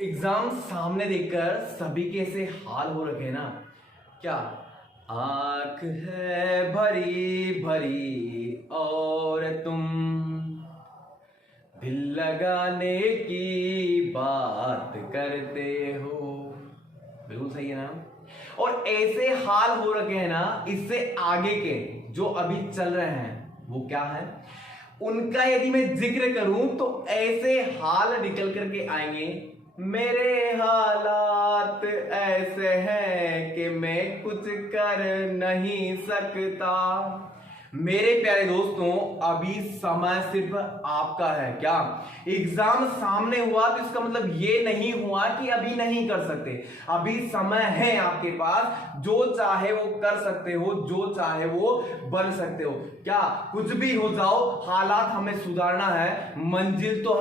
Exam सामने देखकर सभी के ऐसे हाल हो रखे हैं ना। क्या आंख है भरी भरी और तुम दिल लगाने की बात करते हो। बिल्कुल सही है ना। और ऐसे हाल हो रखे हैं ना, इससे आगे के जो अभी चल रहे हैं वो क्या है, उनका यदि मैं जिक्र करूं तो ऐसे हाल निकल करके आएंगे। मेरे हालात ऐसे हैं कि मैं कुछ कर नहीं सकता। मेरे प्यारे दोस्तों, अभी समय सिर्फ आपका है। क्या एग्जाम सामने हुआ तो इसका मतलब ये नहीं हुआ कि अभी नहीं कर सकते। अभी समय है आपके पास, जो चाहे वो कर सकते हो, जो चाहे वो बन सकते हो। क्या कुछ भी हो जाओ, हालात हमें सुधारना है। मंजिल तो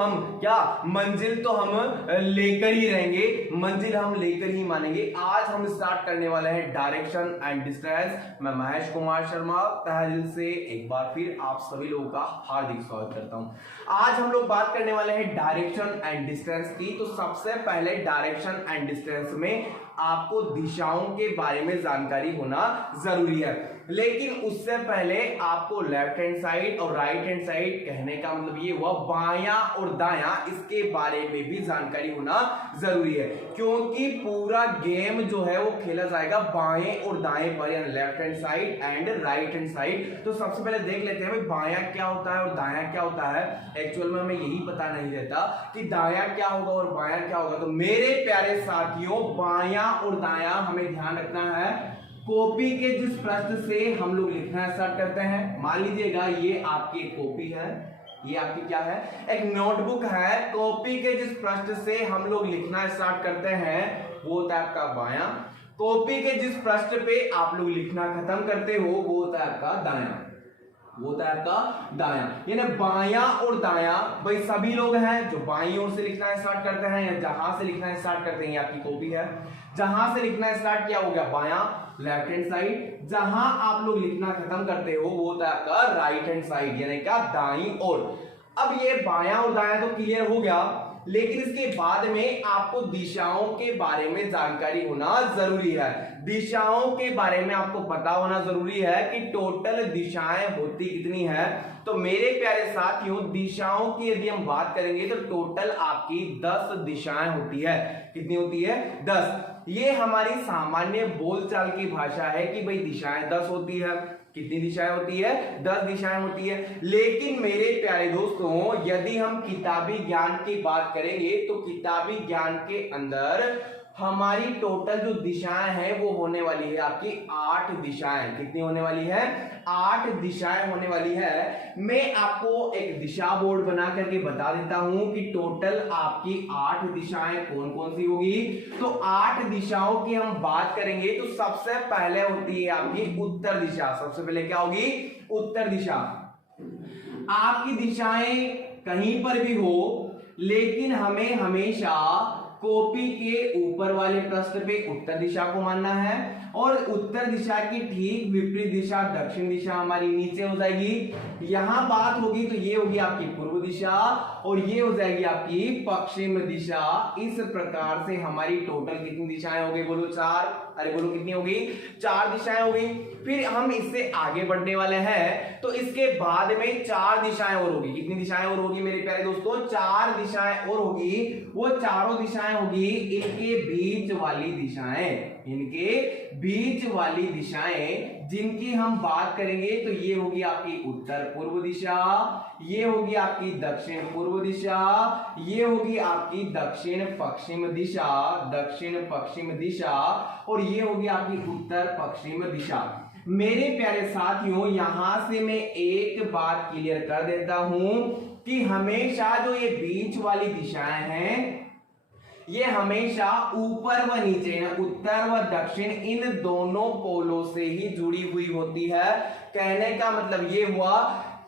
हम लेकर ही रहेंगे, मंजिल हम लेकर ही मानेंगे। आज हम स्टार्ट करने वाले हैं डायरेक्शन एंड डिस्टेंस। मैं महेश कुमार शर्मा तहे दिल से एक बार फिर आप सभी लोगों का हार्दिक स्वागत करता हूं। आज हम लोग बात करने वाले हैं डायरेक्शन एंड डिस्टेंस की। तो सबसे पहले डायरेक्शन एंड डिस्टेंस में आपको दिशाओं के बारे में जानकारी होना जरूरी है, लेकिन उससे पहले आपको लेफ्ट हैंड साइड और राइट हैंड साइड, कहने का मतलब ये हुआ बायां और दायां, इसके बारे में भी जानकारी होना जरूरी है। क्योंकि पूरा गेम जो है वो खेला जाएगा बाएं और दाएं पर, यानी left hand side and right hand side. तो सबसे पहले देख लेते हैं भाई बायां क्या होता है और दायां क्या होता है। एक्चुअल में हमें यही पता नहीं रहता कि दायां क्या होगा और बायां क्या होगा। तो मेरे प्यारे साथियों, बायां और दायां हमें ध्यान रखना है। कॉपी के जिस पृष्ठ से हम लोग लिखना स्टार्ट करते हैं, मान लीजिएगा ये आपकी कॉपी है, ये आपकी क्या है, एक नोटबुक है। कॉपी के जिस पृष्ठ से हम लोग लिखना स्टार्ट करते हैं वो होता है आपका बायां। कॉपी के जिस पृष्ठ पे आप लोग लिखना खत्म करते हो वो होता है आपका दायां, वो होता है आपका दायां। यानी बायां और दायां भाई सभी लोग हैं जो बाईं ओर से लिखना स्टार्ट करते हैं या जहां से लिखना स्टार्ट करते हैं। ये आपकी कॉपी है, जहां से लिखना स्टार्ट किया हो गया बायां, लेफ्ट हैंड साइड। जहां आप लोग लिखना खत्म करते हो वो होता है आपका राइट हैंड साइड, यानी क्या दाईं ओर। अब ये बायां और दायां तो क्लियर हो गया, लेकिन इसके बाद में आपको दिशाओं के बारे में जानकारी होना जरूरी है। दिशाओं के बारे में आपको पता होना जरूरी है कि टोटल दिशाएं होती कितनी है। तो मेरे प्यारे साथियों, दिशाओं की यदि हम बात करेंगे तो टोटल आपकी 10 दिशाएं होती है। कितनी होती है? 10। ये हमारी सामान्य बोलचाल की भाषा है कि भाई दिशाएं 10 होती है। कितनी दिशाएं होती है? 10 दिशाएं होती है। लेकिन मेरे प्यारे दोस्तों, यदि हम किताबी ज्ञान की बात करेंगे तो किताबी ज्ञान के अंदर हमारी टोटल जो दिशाएं हैं वो होने वाली है आपकी 8 दिशाएं। कितनी होने वाली है? 8 दिशाएं होने वाली है। मैं आपको एक दिशा बोर्ड बना करके बता देता हूं कि टोटल आपकी 8 दिशाएं कौन कौन सी होगी। तो 8 दिशाओं की हम बात करेंगे तो सबसे पहले होती है आपकी उत्तर दिशा। सबसे पहले क्या होगी? उत्तर दिशा। आपकी दिशाएं कहीं पर भी हो, लेकिन हमें हमेशा कॉपी के ऊपर वाले पृष्ठ पे उत्तर दिशा को मानना है, और उत्तर दिशा की ठीक विपरीत दिशा दक्षिण दिशा हमारी नीचे हो जाएगी। यहां बात होगी तो ये होगी आपकी पूर्व दिशा और ये हो जाएगी आपकी पश्चिम दिशा। इस प्रकार से हमारी टोटल कितनी दिशाएं हो गई? बोलो 4। अरे बोलो कितनी होगी? 4 दिशाएं हो गई। फिर हम इससे आगे बढ़ने वाले हैं तो इसके बाद में 4 दिशाएं और होगी। कितनी दिशाएं और होगी मेरे प्यारे दोस्तों? 4 दिशाएं और होगी। वो चारों दिशाएं होगी इनके बीच वाली दिशाएं, इनके बीच वाली दिशाएं जिनकी हम बात करेंगे तो ये होगी आपकी उत्तर पूर्व दिशा, ये होगी आपकी दक्षिण पूर्व दिशा, ये होगी आपकी दक्षिण पश्चिम दिशा, दक्षिण पश्चिम दिशा, और ये होगी आपकी उत्तर पश्चिम दिशा। मेरे प्यारे साथियों, यहां से मैं एक बात क्लियर कर देता हूं कि हमेशा जो ये बीच वाली दिशाएं हैं ये हमेशा ऊपर व नीचे, उत्तर व दक्षिण, इन दोनों पोलों से ही जुड़ी हुई होती है। कहने का मतलब ये हुआ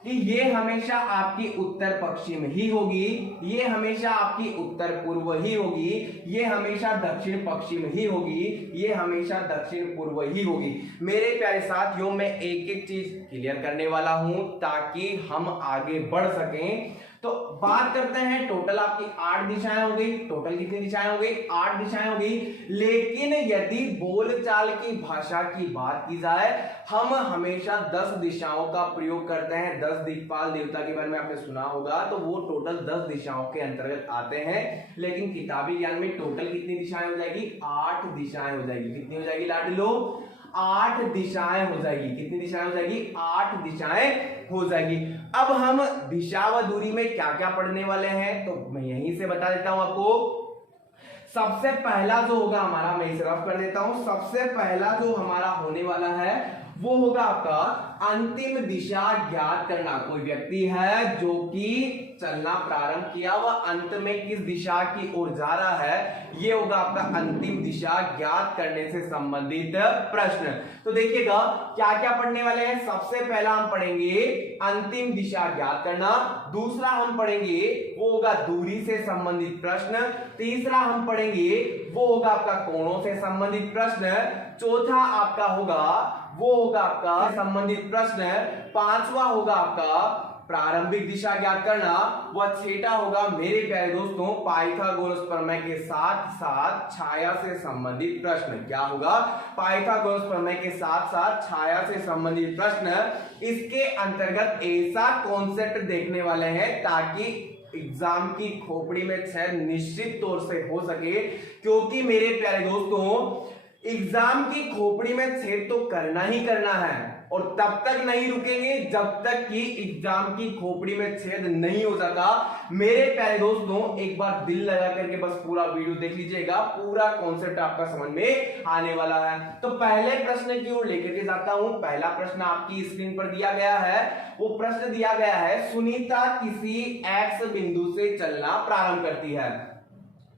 कि ये हमेशा आपकी उत्तर पश्चिम ही होगी, ये हमेशा आपकी उत्तर पूर्व ही होगी, ये हमेशा दक्षिण पश्चिम ही होगी, ये हमेशा दक्षिण पूर्व ही होगी। मेरे प्यारे साथियों, मैं एक एक चीज क्लियर करने वाला हूं ताकि हम आगे बढ़ सकें। तो बात करते हैं टोटल आपकी 8 दिशाएं हो गई। टोटल कितनी दिशाएं हो गई? 8 दिशाएं हो गई। लेकिन यदि बोलचाल की भाषा की बात की जाए, हम हमेशा 10 दिशाओं का प्रयोग करते हैं। 10 दिक्पाल देवता के बारे में आपने सुना होगा, तो वो टोटल 10 दिशाओं के अंतर्गत आते हैं। लेकिन किताबी ज्ञान में टोटल कितनी दिशाएं हो जाएगी? 8 दिशाएं हो जाएगी। कितनी हो जाएगी लाडलो? 8 दिशाएं हो जाएगी। कितनी दिशाएं हो जाएगी? 8 दिशाएं हो जाएगी। अब हम दिशा व दूरी में क्या क्या पढ़ने वाले हैं, तो मैं यहीं से बता देता हूं आपको। सबसे पहला जो होगा हमारा, मैं इसे रफ कर देता हूं। सबसे पहला जो हमारा होने वाला है वो होगा आपका अंतिम दिशा ज्ञात करना। कोई व्यक्ति है जो कि चलना प्रारंभ किया, वह अंत में किस दिशा की ओर जा रहा है, ये होगा आपका अंतिम दिशा ज्ञात करने से संबंधित प्रश्न। तो देखिएगा क्या क्या पढ़ने वाले हैं। सबसे पहला हम पढ़ेंगे अंतिम दिशा ज्ञात करना। दूसरा हम पढ़ेंगे वो होगा दूरी से संबंधित प्रश्न। तीसरा हम पढ़ेंगे वो होगा आपका कोणों से संबंधित प्रश्न। चौथा आपका होगा वो होगा आपका संबंधित प्रश्न। पांचवा होगा आपका प्रारंभिक दिशा ज्ञात करना। वह छठा होगा मेरे प्यारे दोस्तों पाइथागोरस प्रमेय के साथ साथ छाया से संबंधित प्रश्न। क्या होगा? पाइथागोरस प्रमेय के साथ साथ छाया से संबंधित प्रश्न। इसके अंतर्गत ऐसा कॉन्सेप्ट देखने वाले हैं ताकि एग्जाम की खोपड़ी में छेद निश्चित तौर से हो सके, क्योंकि मेरे प्यारे दोस्तों एग्जाम की खोपड़ी में छेद तो करना ही करना है, और तब तक नहीं रुकेंगे जब तक कि एग्जाम की खोपड़ी में छेद नहीं हो जाता। मेरे प्यारे दोस्तों एक बार दिल लगा करके बस पूरा वीडियो देख लीजिएगा, पूरा कॉन्सेप्ट आपका समझ में आने वाला है। तो पहले प्रश्न की ओर लेकर के जाता हूं। पहला प्रश्न आपकी स्क्रीन पर दिया गया है। वो प्रश्न दिया गया है, सुनीता किसी एक्स बिंदु से चलना प्रारंभ करती है।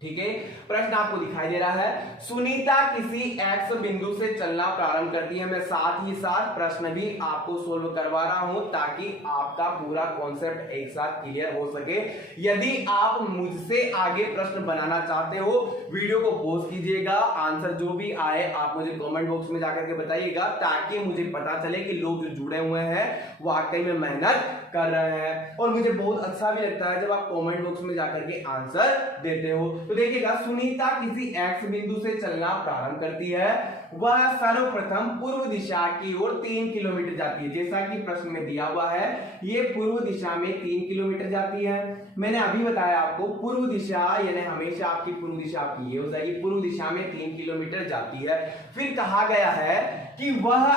ठीक है, प्रश्न आपको दिखाई दे रहा है, सुनीता किसी एक्स बिंदु से चलना प्रारंभ करती है। मैं साथ ही साथ प्रश्न भी आपको सोल्व करवा रहा हूं ताकि आपका पूरा कॉन्सेप्ट एक साथ क्लियर हो सके। यदि आप मुझसे आगे प्रश्न बनाना चाहते हो, वीडियो को पॉज कीजिएगा, आंसर जो भी आए आप मुझे कमेंट बॉक्स में जाकर के बताइएगा, ताकि मुझे पता चले कि लोग जो जुड़े हुए हैं वाकई में मेहनत कर रहे हैं। और मुझे बहुत अच्छा भी लगता है जब आप कमेंट बॉक्स में जाकर के आंसर देते हो। तो देखिएगा, सुनीता किसी एक्स बिंदु से चलना प्रारंभ करती है। वह सर्वप्रथम पूर्व दिशा की ओर 3 किलोमीटर जाती है। जैसा कि प्रश्न में दिया हुआ है, ये पूर्व दिशा में 3 किलोमीटर जाती है। मैंने अभी बताया आपको पूर्व दिशा यानी हमेशा आपकी पूर्व दिशा आपकी ये हो जाएगी, पूर्व दिशा में 3 किलोमीटर जाती है। फिर कहा गया है कि वह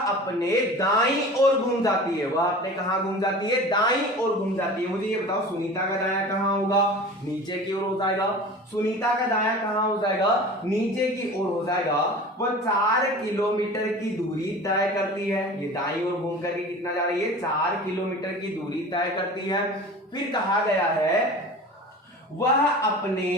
अपने दाईं ओर घूम जाती है। वह अपने कहां घूम जाती है? दाईं ओर घूम जाती है। मुझे ये बताओ, सुनीता का दायां कहां होगा? नीचे की ओर हो जाएगा। सुनीता का दायां कहां हो जाएगा? नीचे की ओर हो जाएगा। वह 4 किलोमीटर की दूरी तय करती है। ये दाईं ओर घूम करके कितना जा रही है? 4 किलोमीटर की दूरी तय करती है। फिर कहा गया है वह अपने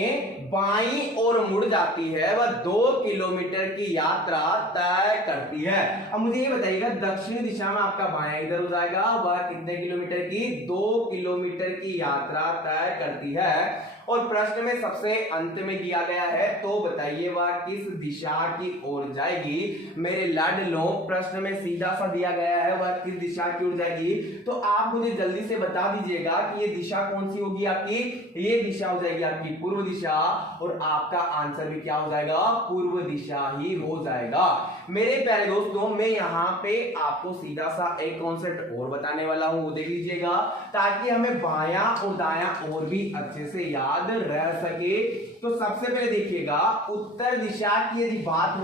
बाईं ओर मुड़ जाती है। वह 2 किलोमीटर की यात्रा तय करती है। अब मुझे ये बताइएगा, दक्षिण दिशा में आपका बायां इधर हो जाएगा। वह कितने किलोमीटर की? 2 किलोमीटर की यात्रा तय करती है। और प्रश्न में सबसे अंत में दिया गया है, तो बताइए वह किस दिशा की ओर जाएगी? मेरे लाडलों, प्रश्न में सीधा सा दिया गया है वह किस दिशा की ओर जाएगी। तो आप मुझे जल्दी से बता दीजिएगा कि ये दिशा कौन सी होगी आपकी? ये दिशा हो जाएगी आपकी पूर्व दिशा, और आपका आंसर भी क्या हो जाएगा? पूर्व दिशा ही हो जाएगा। मेरे प्यारे दोस्तों, मैं यहाँ पे आपको सीधा सा एक कॉन्सेप्ट और बताने वाला हूं, वो देख लीजिएगा, ताकि हमें बायां और दायां और भी अच्छे से याद रह सके। तो सबसे पहले देखिएगा, उत्तर दिशा की यदि बात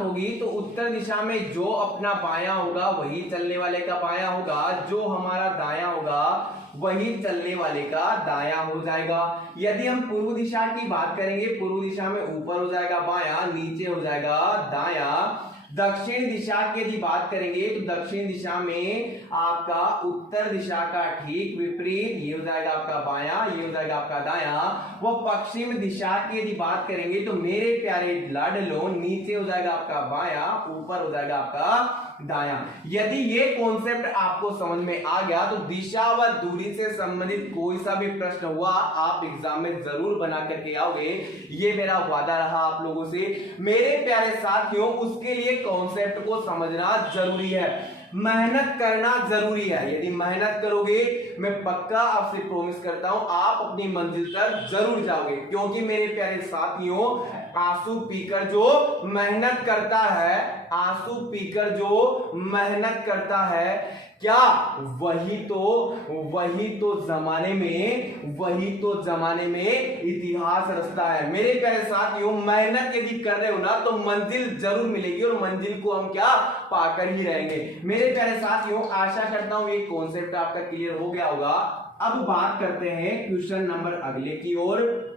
होगी, तो उत्तर दिशा में जो अपना बायां होगा वही चलने वाले का बायां होगा, जो हमारा दायां होगा वही चलने वाले का दायां हो जाएगा। यदि हम पूर्व दिशा की बात करेंगे, पूर्व दिशा में ऊपर हो जाएगा बायां, नीचे हो जाएगा दायां। दक्षिण दिशा की यदि बात करेंगे तो दक्षिण दिशा में आपका उत्तर दिशा का ठीक विपरीत, ये हो जाएगा आपका बायां, ये हो जाएगा आपका दायां। वो पश्चिम दिशा की यदि बात करेंगे तो मेरे प्यारे लाडलो, नीचे हो जाएगा आपका बायां, ऊपर हो जाएगा आपका दायां। यदि ये कॉन्सेप्ट आपको समझ में आ गया तो दिशा व दूरी से संबंधित कोई सा भी प्रश्न हुआ आप एग्जाम में जरूर बना करके आओगे, ये मेरा वादा रहा आप लोगों से। मेरे प्यारे साथियों, उसके लिए कॉन्सेप्ट को समझना जरूरी है। मेहनत करना जरूरी है। यदि मेहनत करोगे, मैं पक्का आपसे प्रॉमिस करता हूं, आप अपनी मंजिल तक जरूर जाओगे। क्योंकि मेरे प्यारे साथियों, आंसू पीकर जो मेहनत करता है, आंसू पीकर जो मेहनत करता है, क्या वही तो जमाने में इतिहास रचता है। मेरे प्यारे साथियों, मेहनत यदि कर रहे हो ना तो मंजिल जरूर मिलेगी, और मंजिल को हम क्या पाकर ही रहेंगे। मेरे प्यारे साथियों, आशा करता हूं ये कॉन्सेप्ट आपका क्लियर हो गया होगा। अब बात करते हैं क्वेश्चन नंबर अगले की ओर।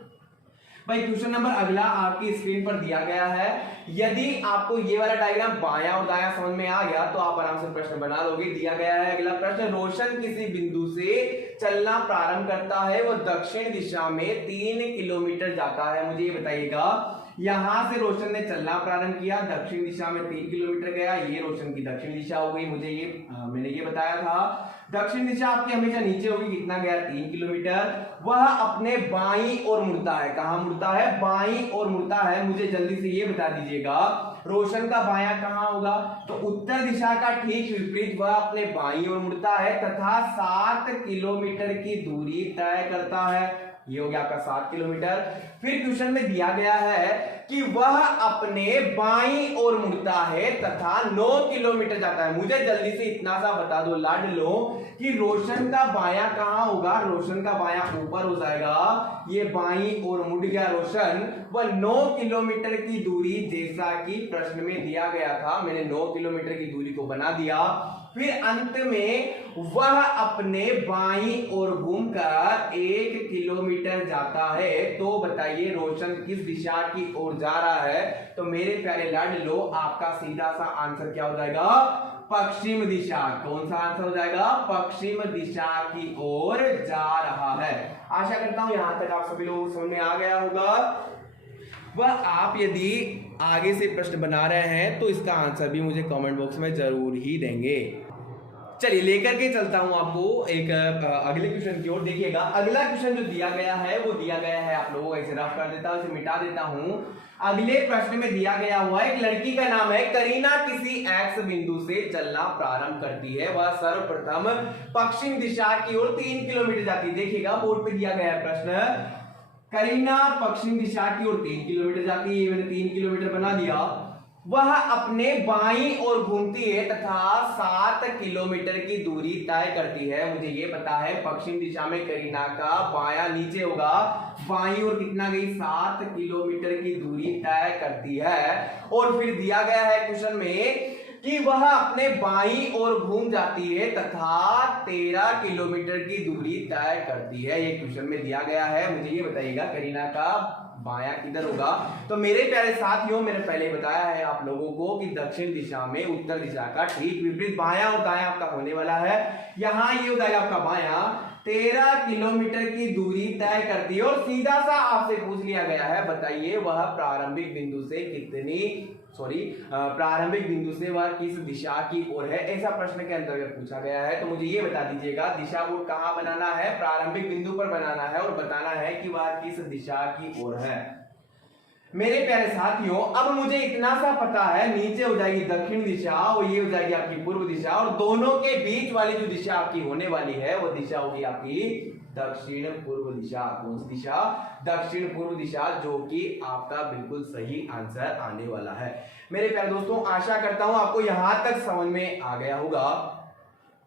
भाई क्वेश्चन नंबर अगला आपकी स्क्रीन पर दिया गया है। यदि आपको ये वाला डायग्राम बायां और दायां समझ में आ गया तो आप आराम से प्रश्न बना लोगे। दिया गया है अगला प्रश्न, रोशन किसी बिंदु से चलना प्रारंभ करता है, वो दक्षिण दिशा में 3 किलोमीटर जाता है। मुझे ये बताइएगा, यहां से रोशन ने चलना प्रारंभ किया, दक्षिण दिशा में 3 किलोमीटर गया, ये रोशन की दक्षिण दिशा हो गई। मैंने ये बताया था दक्षिण दिशा आपकी हमेशा नीचे होगी। कितना गया? 3 किलोमीटर। वह अपने बाईं ओर मुड़ता है। कहां मुड़ता है? बाईं ओर मुड़ता है। मुझे जल्दी से ये बता दीजिएगा, रोशन का बायां कहां होगा? तो उत्तर दिशा का ठीक विपरीत वह अपने बाईं ओर मुड़ता है तथा 7 किलोमीटर की दूरी तय करता है। ये हो गया आपका 7 किलोमीटर। फिर क्वेश्चन में दिया गया है कि वह अपने बाईं ओर मुड़ता है तथा 9 किलोमीटर जाता है। मुझे जल्दी से इतना सा बता दो लाडलो कि रोशन का बायां कहां होगा? रोशन का बायां ऊपर हो जाएगा। ये बाईं ओर मुड़ गया रोशन। वह 9 किलोमीटर की दूरी, जैसा कि प्रश्न में दिया गया था, मैंने 9 किलोमीटर की दूरी को बना दिया। फिर अंत में वह अपने बाईं ओर घूमकर 1 किलोमीटर जाता है। तो बताइए रोशन किस दिशा की ओर जा रहा है? तो मेरे प्यारे लाडलो, आपका सीधा सा आंसर क्या हो जाएगा? पश्चिम दिशा। कौन सा आंसर हो जाएगा? पश्चिम दिशा की ओर जा रहा है। आशा करता हूं यहां तक आप सभी लोगों को समझ में आ गया होगा। वह आप यदि आगे से प्रश्न बना रहे हैं तो इसका आंसर भी मुझे कमेंट बॉक्स में जरूर ही देंगे। चलिए लेकर के चलता हूं आपको एक अगले क्वेश्चन की ओर। देखिएगा अगला क्वेश्चन जो दिया गया है वो दिया गया है, आप लोगों को ऐसे रफ कर देता हूं, इसे मिटा देता हूं। अगले प्रश्न में दिया गया हुआ एक लड़की का नाम है करीना, किसी एक्स बिंदु से चलना प्रारंभ करती है। वह सर्वप्रथम पश्चिम दिशा की ओर 3 किलोमीटर जाती है। देखिएगा बोर्ड पे दिया गया है प्रश्न, करीना पश्चिम दिशा की ओर 3 किलोमीटर जाती है। ये मैंने 3 किलोमीटर बना दिया। वह अपने बाईं ओर घूमती है तथा 7 किलोमीटर की दूरी तय करती है। मुझे ये पता है पश्चिम दिशा में करीना का बायां नीचे होगा, बाईं ओर कितना गई? 7 किलोमीटर की दूरी तय करती है। और फिर दिया गया है क्वेश्चन में कि वह अपने बाईं ओर घूम जाती है तथा 13 किलोमीटर की दूरी तय करती है। ये क्वेश्चन में दिया गया है। मुझे ये बताइएगा करीना का बायां किधर होगा? तो मेरे प्यारे साथियों, मैंने पहले बताया है आप लोगों को कि दक्षिण दिशा में उत्तर दिशा का ठीक विपरीत बायां और दायां आपका होने वाला है। यहां ये हो जाएगा आपका बायां। 13 किलोमीटर की दूरी तय करती है। और सीधा सा आपसे पूछ लिया गया है, बताइए वह प्रारंभिक बिंदु से वह किस दिशा की ओर है? ऐसा प्रश्न के अंतर्गत पूछा गया है। तो मुझे ये बता दीजिएगा दिशा बोर्ड कहां बनाना है? प्रारंभिक बिंदु पर बनाना है और बताना है कि वह किस दिशा की ओर है। मेरे प्यारे साथियों, अब मुझे इतना सा पता है, नीचे हो जाएगी दक्षिण दिशा और ये हो जाएगी आपकी पूर्व दिशा, और दोनों के बीच वाली जो दिशा आपकी होने वाली है वो दिशा होगी आपकी दक्षिण पूर्व दिशा। कौन सी दिशा? दक्षिण पूर्व दिशा, जो कि आपका बिल्कुल सही आंसर आने वाला है। मेरे प्यारे दोस्तों, आशा करता हूं आपको यहां तक समझ में आ गया होगा।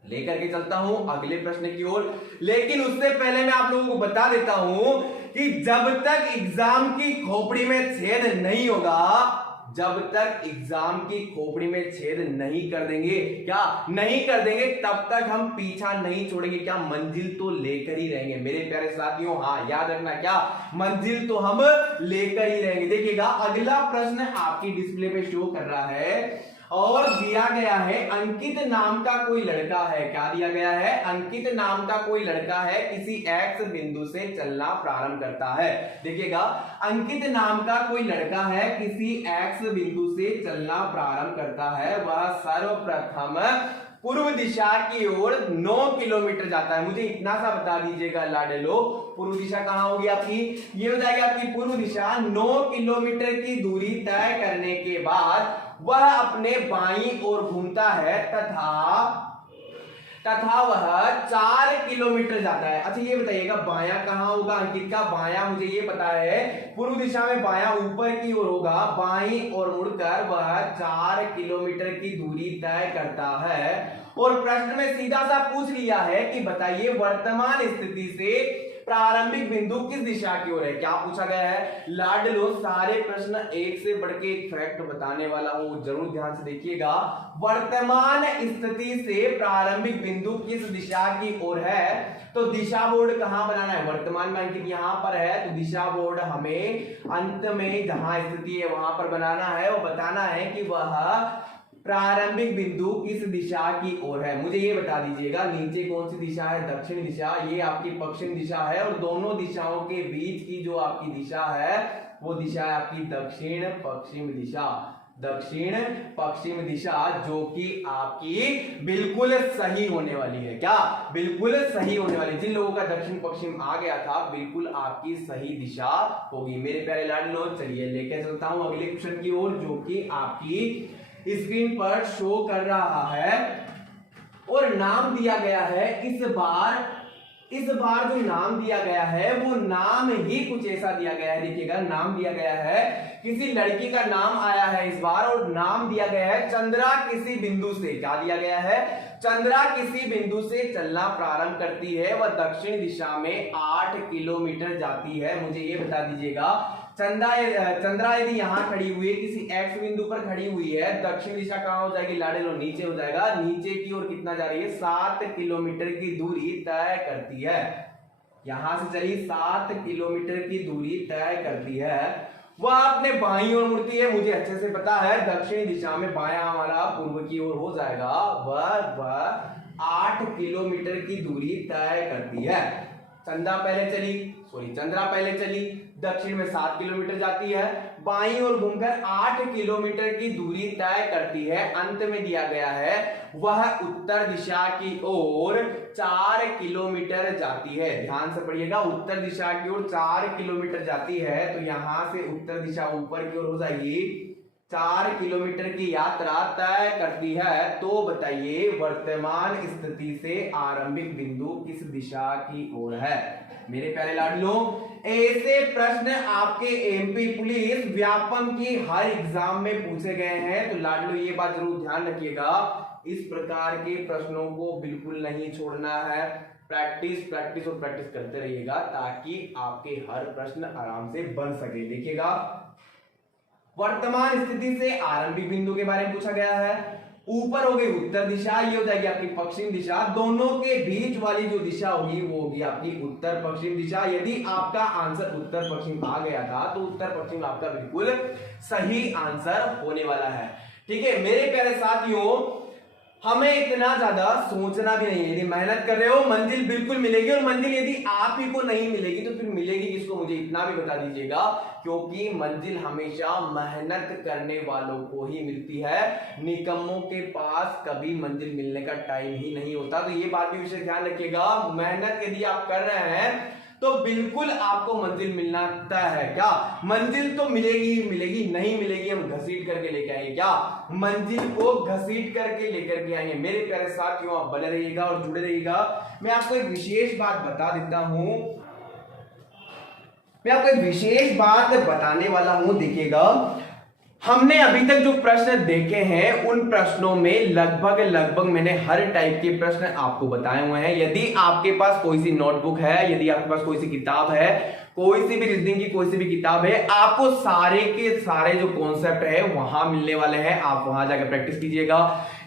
लेकर के चलता हूं अगले प्रश्न की ओर, लेकिन उससे पहले मैं आप लोगों को बता देता हूं कि जब तक एग्जाम की खोपड़ी में छेद नहीं होगा, जब तक एग्जाम की खोपड़ी में छेद नहीं कर देंगे, क्या नहीं कर देंगे, तब तक हम पीछा नहीं छोड़ेंगे। क्या मंजिल तो लेकर ही रहेंगे मेरे प्यारे साथियों। हाँ याद रखना, क्या मंजिल तो हम लेकर ही रहेंगे। देखिएगा अगला प्रश्न आपकी डिस्प्ले पे शो कर रहा है और दिया गया है अंकित नाम का कोई लड़का है। क्या दिया गया है? अंकित नाम का कोई लड़का है, किसी एक्स बिंदु से चलना प्रारंभ करता है। देखिएगा अंकित नाम का कोई लड़का है, किसी एक्स बिंदु से चलना प्रारंभ करता है। वह सर्वप्रथम पूर्व दिशा की ओर 9 किलोमीटर जाता है। मुझे इतना सा बता दीजिएगा लाडलो, पूर्व दिशा कहां होगी आपकी? ये हो जाएगी आपकी पूर्व दिशा। 9 किलोमीटर की दूरी तय करने के बाद वह अपने बाईं ओर घूमता है तथा वह 4 किलोमीटर जाता है। अच्छा ये बताइएगा बायां कहां होगा अंकित का? बायां मुझे ये पता है पूर्व दिशा में बायां ऊपर की ओर होगा, बाईं ओर मुड़कर वह 4 किलोमीटर की दूरी तय करता है। और प्रश्न में सीधा सा पूछ लिया है कि बताइए वर्तमान स्थिति से प्रारंभिक बिंदु किस दिशा की ओर है। क्या पूछा गया है? लाडलो सारे प्रश्न एक से बढ़ के एक फैक्ट बताने वाला हूं, जरूर ध्यान से देखिएगा। वर्तमान स्थिति से प्रारंभिक बिंदु किस दिशा की ओर है, तो दिशा बोर्ड कहां बनाना है? वर्तमान में अंकित यहां पर है, तो दिशा बोर्ड हमें अंत में जहां स्थिति है वहां पर बनाना है और बताना है कि वह प्रारंभिक बिंदु किस दिशा की ओर है। मुझे ये बता दीजिएगा नीचे कौन सी दिशा है? दक्षिण दिशा। ये आपकी पश्चिम दिशा है और दोनों दिशाओं के बीच की जो आपकी दिशा है वो दिशा है आपकी दक्षिण पश्चिम दिशा। दक्षिण पश्चिम दिशा जो कि आपकी बिल्कुल सही होने वाली है। क्या? बिल्कुल सही होने वाली। जिन लोगों का दक्षिण पश्चिम आ गया था बिल्कुल आपकी सही दिशा होगी। मेरे प्यारे लाडलो चलिए लेके चलता हूं अगले क्वेश्चन की ओर जो कि आपकी स्क्रीन पर शो कर रहा है और नाम दिया गया है। इस बार जो नाम दिया गया है वो नाम ही कुछ ऐसा दिया गया है। देखिएगा नाम दिया गया है, किसी लड़की का नाम आया है इस बार और नाम दिया गया है चंद्रा किसी बिंदु से। क्या दिया गया है? चंद्रा किसी बिंदु से चलना प्रारंभ करती है, वह दक्षिण दिशा में 8 किलोमीटर जाती है। मुझे ये बता दीजिएगा चंद्रा यदि यहां खड़ी हुई है, किसी एक्स बिंदु पर खड़ी हुई है, दक्षिण दिशा कहां हो जाएगी? लाडलो नीचे हो जाएगा। नीचे की ओर कितना जा रही है? 7 किलोमीटर की दूरी तय करती है। यहां से चली 7 किलोमीटर की दूरी तय करती है। वह अपने बाईं ओर मुड़ती है। मुझे अच्छे से पता है दक्षिण दिशा में बायां हमारा पूर्व की ओर हो जाएगा। वह 8 किलोमीटर की दूरी तय करती है। चंद्रा पहले चली दक्षिण में 7 किलोमीटर जाती है, बाईं ओर घूमकर 8 किलोमीटर की दूरी तय करती है। अंत में दिया गया है वह उत्तर दिशा की ओर 4 किलोमीटर जाती है। ध्यान से पढ़िएगा, उत्तर दिशा की ओर 4 किलोमीटर जाती है, तो यहां से उत्तर दिशा ऊपर की ओर हो जाएगी। 4 किलोमीटर की यात्रा तय करती है। तो बताइए वर्तमान स्थिति से आरंभिक बिंदु किस दिशा की ओर है? मेरे प्यारे लाडलो ऐसे प्रश्न आपके एमपी पुलिस व्यापम की हर एग्जाम में पूछे गए हैं। तो लाडलो ये बात जरूर ध्यान रखिएगा, इस प्रकार के प्रश्नों को बिल्कुल नहीं छोड़ना है। प्रैक्टिस और प्रैक्टिस करते रहिएगा ताकि आपके हर प्रश्न आराम से बन सके। देखिएगा वर्तमान स्थिति से आरंभिक बिंदु के बारे में पूछा गया है। ऊपर हो गई उत्तर दिशा, ये हो जाएगी आपकी पश्चिम दिशा। दोनों के बीच वाली जो दिशा होगी वो होगी आपकी उत्तर पश्चिम दिशा। यदि आपका आंसर उत्तर पश्चिम आ गया था तो उत्तर पश्चिम आपका बिल्कुल सही आंसर होने वाला है। ठीक है मेरे प्यारे साथियों, हमें इतना ज्यादा सोचना भी नहीं है। यदि मेहनत कर रहे हो मंजिल बिल्कुल मिलेगी, और मंजिल यदि आप ही को नहीं मिलेगी तो फिर मिलेगी किसको? मुझे इतना भी बता दीजिएगा, क्योंकि मंजिल हमेशा मेहनत करने वालों को ही मिलती है। निकम्मों के पास कभी मंजिल मिलने का टाइम ही नहीं होता। तो ये बात भी विशेष ध्यान रखिएगा, मेहनत यदि आप कर रहे हैं तो बिल्कुल आपको मंजिल मिलना तय है। क्या मंजिल तो मिलेगी ही मिलेगी, नहीं मिलेगी हम घसीट करके लेके आएंगे। क्या मंजिल को घसीट करके लेकर के आएंगे। मेरे प्यारे साथियों आप बने रहिएगा और जुड़े रहिएगा। मैं आपको एक विशेष बात बता देता हूं, मैं आपको एक विशेष बात बताने वाला हूं। देखिएगा हमने अभी तक जो प्रश्न देखे हैं उन प्रश्नों में लगभग मैंने हर टाइप के प्रश्न आपको बताए हुए हैं। यदि आपके पास कोई सी नोटबुक है, यदि आपके पास कोई सी किताब है, कोई सी भी रीजनिंग की कोई सी भी किताब है, आपको सारे के सारे जो कॉन्सेप्ट है वहां मिलने वाले हैं। आप वहां जाकर प्रैक्टिस कीजिएगा।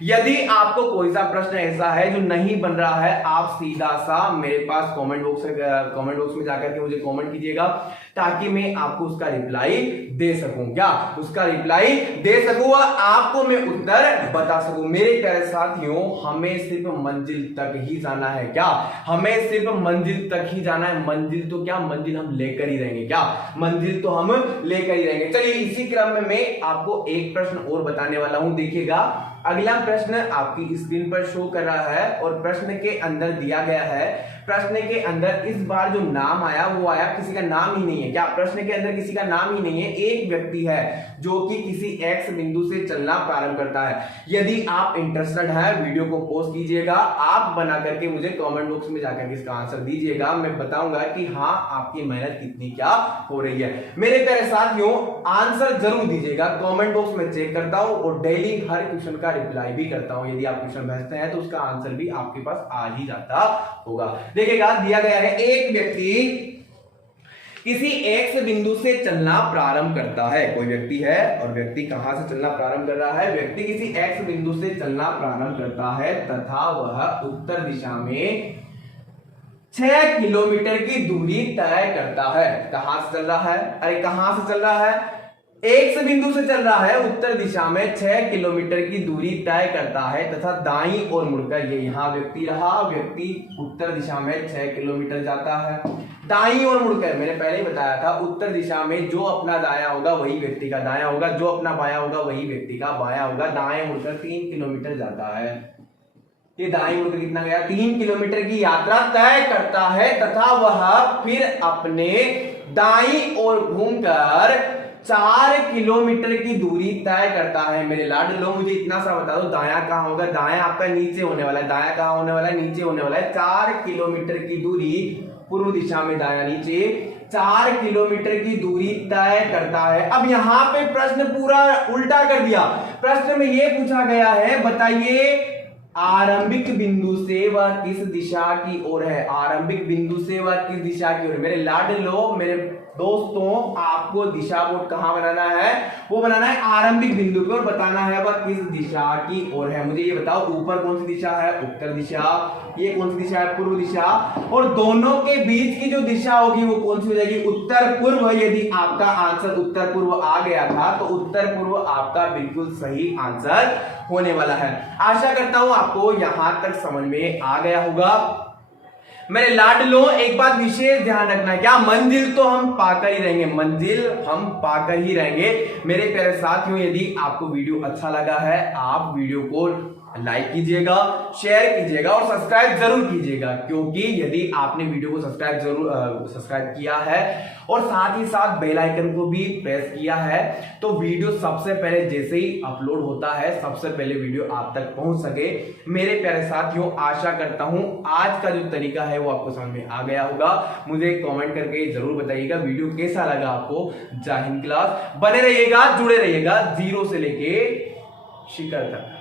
यदि आपको कोई सा प्रश्न ऐसा है जो नहीं बन रहा है, आप सीधा सा मेरे पास कमेंट बॉक्स में जाकर के मुझे कमेंट कीजिएगा ताकि मैं आपको उसका रिप्लाई दे सकूं। क्या उसका रिप्लाई दे सकूं, आपको मैं उत्तर बता सकूं। मेरे प्यारे साथियों हमें सिर्फ मंजिल तक ही जाना है। क्या हमें सिर्फ मंजिल तक ही जाना है। मंजिल तो क्या, मंजिल हम लेकर ही रहेंगे। क्या मंजिल तो हम लेकर ही रहेंगे। चलिए इसी क्रम में मैं आपको एक प्रश्न और बताने वाला हूं। देखिएगा अगला प्रश्न आपकी स्क्रीन पर शो कर रहा है और प्रश्न के अंदर दिया गया है प्रश्न के अंदर इस बार जो नाम आया वो आया किसी का नाम ही नहीं है। क्या प्रश्न के अंदर किसी का नाम ही नहीं है? एक व्यक्ति है जो कि किसी एक्स बिंदु से चलना प्रारंभ करता है। यदि आप इंटरेस्टेड हैं वीडियो को पोस्ट कीजिएगा, आप बना करके मुझे कमेंट बॉक्स में जाकर इसका आंसर दीजिएगा। मैं बताऊंगा कि हाँ आपकी मेहनत कितनी क्या हो रही है। मेरे प्यारे साथियों आंसर जरूर दीजिएगा, कमेंट बॉक्स में चेक करता हूं और डेली हर क्वेश्चन का रिप्लाई भी करता हूं। यदि आप क्वेश्चन भेजते हैं तो उसका आंसर भी आपके पास आ ही जाता होगा। देखिएगा दिया गया है एक व्यक्ति किसी एक्स बिंदु से चलना प्रारंभ करता है। कोई व्यक्ति है और व्यक्ति कहां से चलना प्रारंभ कर रहा है? व्यक्ति किसी एक्स बिंदु से चलना प्रारंभ करता है तथा वह उत्तर दिशा में 6 किलोमीटर की दूरी तय करता है। कहां से चल रहा है? अरे कहां से चल रहा है? एक्स बिंदु से चल रहा है, उत्तर दिशा में 6 किलोमीटर की दूरी तय करता है तथा दाईं ओर मुड़कर, ये यहां व्यक्ति रहा, व्यक्ति उत्तर दिशा में 6 किलोमीटर जाता है। दाईं ओर मुड़कर मैंने पहले ही बताया था उत्तर दिशा में जो अपना दाया होगा वही व्यक्ति का दाया होगा, जो अपना बाया होगा वही व्यक्ति का बाया होगा। दाएं मुड़कर 3 किलोमीटर जाता है। ये दाईं मुड़कर कितना गया? 3 किलोमीटर की यात्रा तय करता है तथा वह फिर अपने दाईं ओर घूमकर 4 किलोमीटर की दूरी तय करता है। मेरे लाडलो मुझे इतना सा बता दो, दाया कहां होगा? दाया आपका नीचे होने वाला है। दाया कहां होने वाला है? नीचे होने वाला है। 4 किलोमीटर की दूरी पूर्व दिशा में, दाया नीचे 4 किलोमीटर की दूरी तय करता है। अब यहां पे प्रश्न पूरा उल्टा कर दिया। प्रश्न में यह पूछा गया है, बताइए आरंभिक बिंदु से वह किस दिशा की ओर है? आरंभिक बिंदु से वह किस दिशा की ओर? मेरे लाडलो मेरे दोस्तों आपको दिशा बोर्ड कहां बनाना है? वो बनाना है आरंभिक बिंदु की ओर, बताना है वह किस दिशा की ओर है। मुझे ये बताओ ऊपर कौन सी दिशा है? उत्तर दिशा। ये कौन सी दिशा है? पूर्व दिशा। और दोनों के बीच की जो दिशा होगी वो कौन सी हो जाएगी? उत्तर पूर्व। यदि आपका आंसर उत्तर पूर्व आ गया था तो उत्तर पूर्व आपका बिल्कुल सही आंसर होने वाला है। आशा करता हूं आपको यहां तक समझ में आ गया होगा। मेरे लाडलो एक बात विशेष ध्यान रखना है, क्या मंजिल तो हम पाकर ही रहेंगे, मंजिल हम पाकर ही रहेंगे। मेरे प्यारे साथियों यदि आपको वीडियो अच्छा लगा है आप वीडियो को लाइक कीजिएगा, शेयर कीजिएगा और सब्सक्राइब जरूर कीजिएगा, क्योंकि यदि आपने वीडियो को सब्सक्राइब किया है और साथ ही साथ बेल आइकन को भी प्रेस किया है तो वीडियो सबसे पहले जैसे ही अपलोड होता है सबसे पहले वीडियो आप तक पहुंच सके। मेरे प्यारे साथियों आशा करता हूं आज का जो तरीका है वो आपको समझ में आ गया होगा। मुझे कमेंट करके जरूर बताइएगा वीडियो कैसा लगा आपको। जय हिंद क्लास, बने रहिएगा, जुड़े रहिएगा, जीरो से लेके शिखर तक।